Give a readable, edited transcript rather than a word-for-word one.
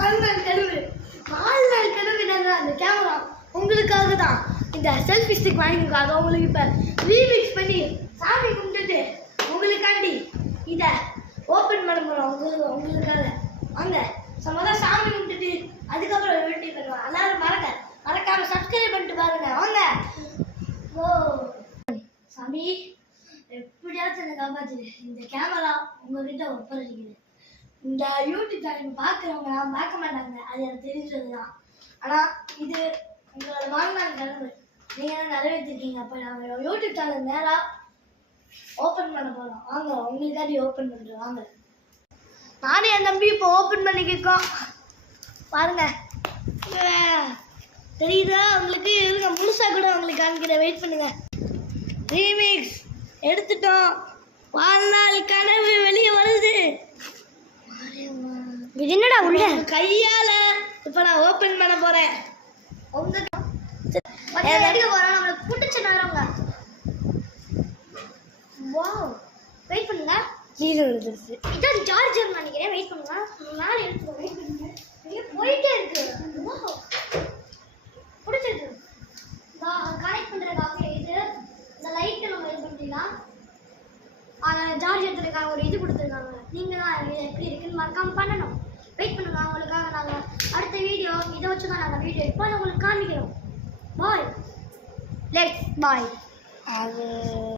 வாழ்நாள் கனவு வாழ்நாள் கனவு என்னன்னா அந்த கேமரா உங்களுக்காக தான் இந்த செல்ஃபி ஸ்டிக் வாங்கிருக்காங்க. உங்களுக்கு இப்போ ரீமிக்ஸ் பண்ணி சாமி கும்பிட்டுட்டு உங்களுக்காண்டி இதை ஓப்பன் பண்ண போகிறோம். உங்களுக்காக வாங்க சமதான் சாமி கும்பிட்டுட்டு அதுக்கப்புறம் வெட்டி பண்ணுவோம். எல்லாரும் மறக்காம சப்ஸ்கிரைப் பண்ணிட்டு பாருங்க. வாங்க. ஓ சாமி எப்படியாச்சும் என்னை காப்பாற்றுது. இந்த கேமரா உங்ககிட்ட ஒப்படைக்குது. இந்த யூடியூப் சேனல் பார்க்குறவங்க பார்க்க மாட்டாங்க, அது எனக்கு தெரிஞ்சது தான். ஆனால் இது உங்களோட வாழ்நாள் கனவு நீங்கள் நிறைவேற்றிருக்கீங்க. அப்போ நாங்கள் யூடியூப் சேனல் நேராக ஓப்பன் பண்ண போகிறோம். வாங்க உங்களுக்காண்டி ஓப்பன் பண்ணுறோம். வாங்க நானும் என் தம்பி இப்போ ஓப்பன் பண்ணிக்கிருக்கோம். பாருங்க தெரியுதா உங்களுக்கு? இருங்க முழுசாக கூட உங்களுக்கு காமிக்கிறேன். வெயிட் பண்ணுங்க. ரீமிக்ஸ் எடுத்துட்டோம். வாழ்நாள் கனவு வெளியே வருது. இது என்னடா உள்ள கையால இப்ப நான் ஓபன் பண்ண போறேன். உங்க எடுக்க போறோம். நம்மளுக்கு பிடிச்ச நேரங்க. வாவ் வெயிட் பண்ணுங்க. கீழே விழுந்துருச்சு. இதான் சார்ஜர் நினைக்கிறேன். வெயிட் பண்ணுங்க. மேல எடுத்து வெயிட் பண்ணுங்க. வெளியே போயிட்டே இருக்கு. வாவ் பிடிச்சிருக்கு. நான் கனெக்ட் பண்ற காஃபி இது இந்த லைட்டை நம்ம இது பண்ணிடலாம். சார்ஜ் எடுத்துருக்காங்க. ஒரு இது கொடுத்துருக்காங்க. நீங்கள் தான் எப்படி இருக்குன்னு மறக்காம பண்ணணும். வெயிட் பண்ணுங்க. அவங்களுக்காக நாங்கள் அடுத்த வீடியோ இதை வச்சு தான் நாங்கள் வீடியோ இப்போ உங்களுக்கு காமிக்கிறோம். பாய் லெட்ஸ் பாய். அது